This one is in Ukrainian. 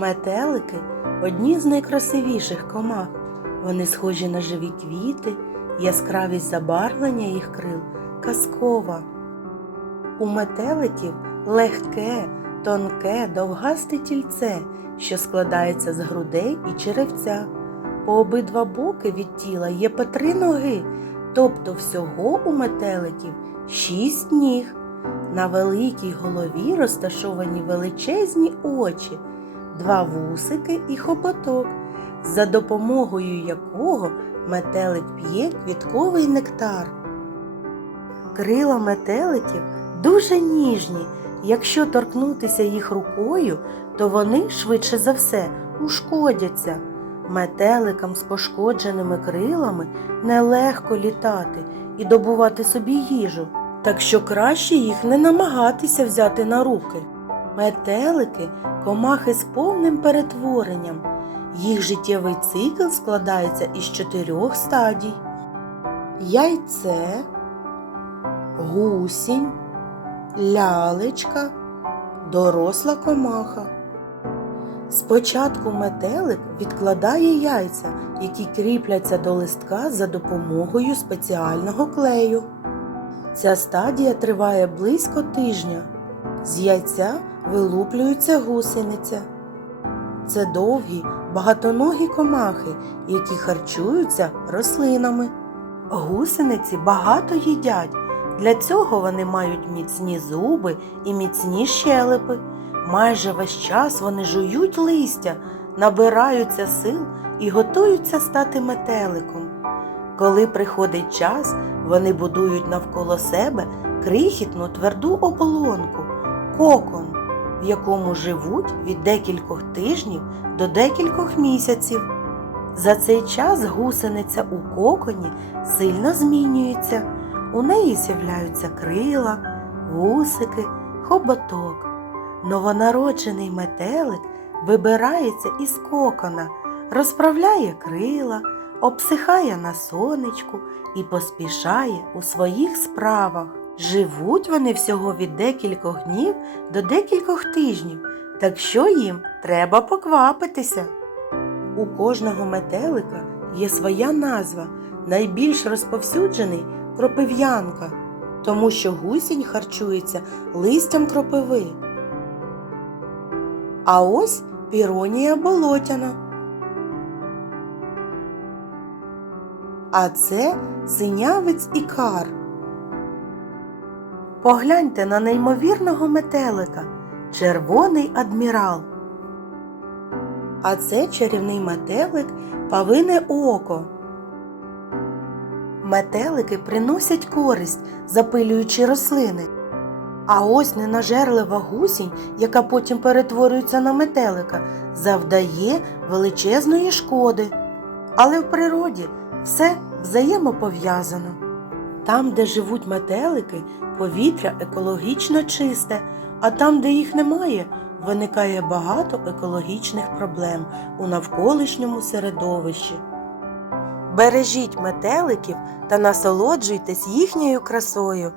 Метелики одні з найкрасивіших комах. Вони схожі на живі квіти, яскравість забарвлення їх крил казкова. У метеликів легке, тонке, довгасте тільце, що складається з грудей і черевця. По обидва боки від тіла є по три ноги, тобто всього у метеликів шість ніг. На великій голові розташовані величезні очі, два вусики і хоботок, за допомогою якого метелик п'є квітковий нектар. Крила метеликів дуже ніжні. Якщо торкнутися їх рукою, то вони швидше за все ушкодяться. Метеликам з пошкодженими крилами нелегко літати і добувати собі їжу, так що краще їх не намагатися взяти на руки. Метелики комахи з повним перетворенням. Їх життєвий цикл складається із чотирьох стадій: яйце, гусінь, лялечка, доросла комаха. Спочатку метелик відкладає яйця, які кріпляться до листка за допомогою спеціального клею. Ця стадія триває близько тижня. З яйця вилуплюється гусениця. Це довгі, багатоногі комахи, які харчуються рослинами. Гусениці багато їдять. Для цього вони мають міцні зуби і міцні щелепи. Майже весь час вони жують листя, набираються сил і готуються стати метеликом. Коли приходить час, вони будують навколо себе крихітну тверду оболонку, кокон, в якому живуть від декількох тижнів до декількох місяців. За цей час гусениця у коконі сильно змінюється. У неї з'являються крила, вусики, хоботок. Новонароджений метелик вибирається із кокона, розправляє крила, обсихає на сонечку і поспішає у своїх справах. Живуть вони всього від декількох днів до декількох тижнів, так що їм треба поквапитися. У кожного метелика є своя назва, найбільш розповсюджений кропив'янка, тому що гусінь харчується листям кропиви. А ось піронія болотяна. А це синявець і кар. Погляньте на неймовірного метелика, червоний адмірал. А це чарівний метелик павине око. Метелики приносять користь, запилюючи рослини. А ось ненажерлива гусінь, яка потім перетворюється на метелика, завдає величезної шкоди. Але в природі все взаємопов'язано. Там, де живуть метелики, повітря екологічно чисте, а там, де їх немає, виникає багато екологічних проблем у навколишньому середовищі. Бережіть метеликів та насолоджуйтесь їхньою красою.